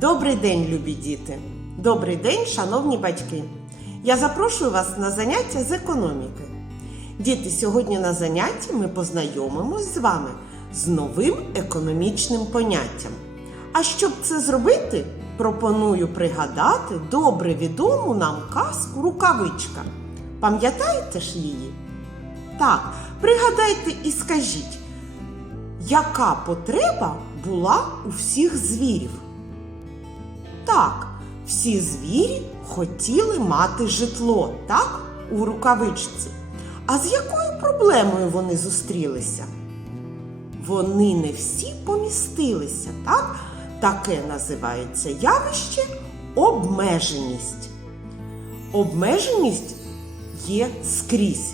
Добрий день, любі діти! Добрий день, шановні батьки! Я запрошую вас на заняття з економіки. Діти, сьогодні на занятті ми познайомимось з вами з новим економічним поняттям. А щоб це зробити, пропоную пригадати добре відому нам казку рукавичка. Пам'ятаєте ж її? Так, пригадайте і скажіть, яка потреба була у всіх звірів? Так, всі звірі хотіли мати житло, так, у рукавичці. А з якою проблемою вони зустрілися? Вони не всі помістилися, так? Таке називається явище обмеженість. Обмеженість є скрізь.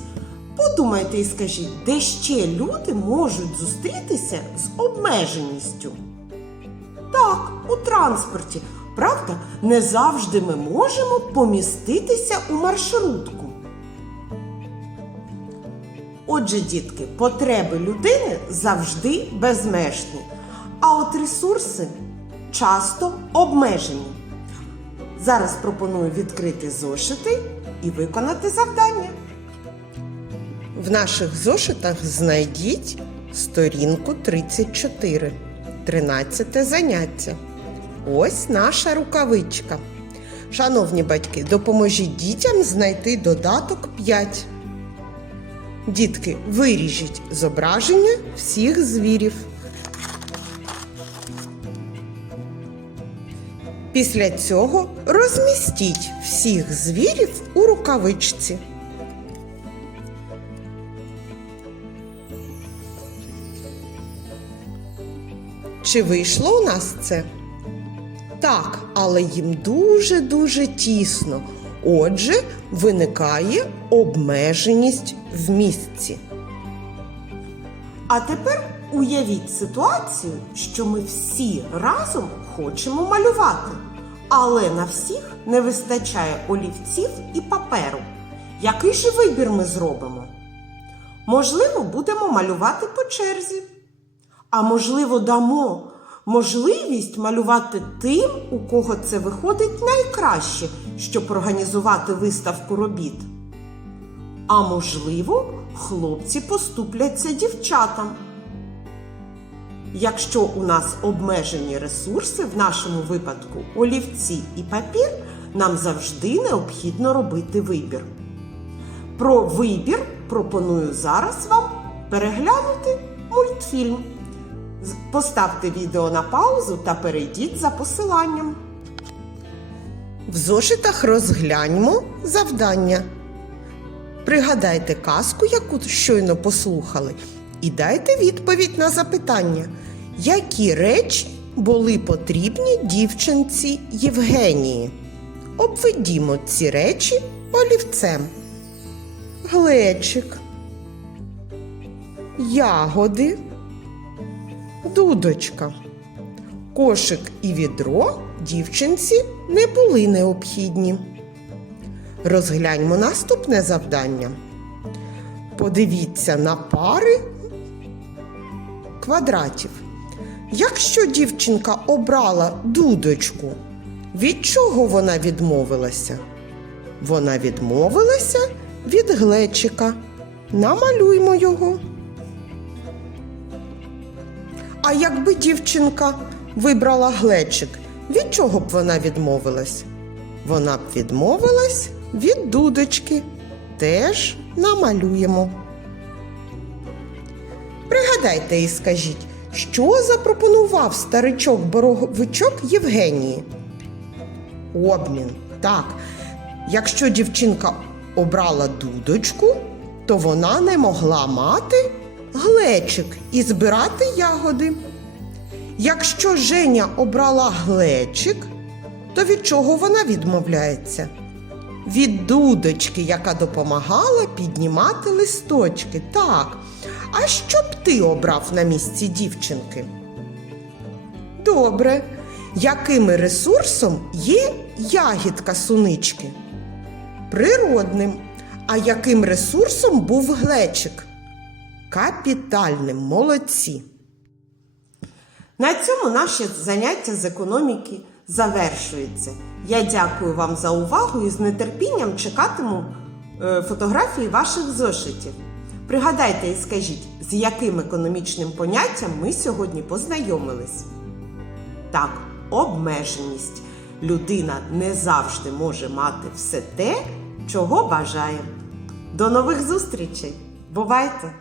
Подумайте і скажіть, де ще люди можуть зустрітися з обмеженістю? Так, у транспорті. Правда, не завжди ми можемо поміститися у маршрутку. Отже, дітки, потреби людини завжди безмежні, а от ресурси часто обмежені. Зараз пропоную відкрити зошити і виконати завдання. В наших зошитах знайдіть сторінку 34, 13 заняття. Ось наша рукавичка. Шановні батьки, допоможіть дітям знайти додаток 5. Дітки, виріжіть зображення всіх звірів. Після цього розмістіть всіх звірів у рукавичці. Чи вийшло у нас це? Так, але їм дуже-дуже тісно. Отже, виникає обмеженість в місці. А тепер уявіть ситуацію, що ми всі разом хочемо малювати, але на всіх не вистачає олівців і паперу. Який же вибір ми зробимо? Можливо, будемо малювати по черзі. А можливо, дамо можливість малювати тим, у кого це виходить найкраще, щоб організувати виставку робіт. А можливо, хлопці поступляться дівчатам. Якщо у нас обмежені ресурси, в нашому випадку олівці і папір, нам завжди необхідно робити вибір. Про вибір пропоную зараз вам переглянути мультфільм. Поставте відео на паузу та перейдіть за посиланням. В зошитах розгляньмо завдання. Пригадайте казку, яку щойно послухали, і дайте відповідь на запитання, які речі були потрібні дівчинці Євгенії. Обведімо ці речі олівцем. Глечик, ягоди, дудочка. Кошик і відро дівчинці не були необхідні. Розгляньмо наступне завдання. Подивіться на пари квадратів. Якщо дівчинка обрала дудочку, від чого вона відмовилася? Вона відмовилася від глечика. Намалюймо його. А якби дівчинка вибрала глечик, від чого б вона відмовилась? Вона б відмовилась від дудочки. Теж намалюємо. Пригадайте і скажіть, що запропонував старичок боровичок Євгенії? Обмін. Так. Якщо дівчинка обрала дудочку, то вона не могла мати глечик і збирати ягоди. Якщо Женя обрала глечик, то від чого вона відмовляється? Від дудочки, яка допомагала піднімати листочки. Так. А що б ти обрав на місці дівчинки? Добре. Яким ресурсом є ягідка сунички? Природним. А яким ресурсом був глечик? Капітальним молодці. На цьому наше заняття з економіки завершується. Я дякую вам за увагу і з нетерпінням чекатиму е, фотографії ваших зошитів. Пригадайте і скажіть, з яким економічним поняттям ми сьогодні познайомились. Так, обмеженість. Людина не завжди може мати все те, чого бажає. До нових зустрічей! Бувайте!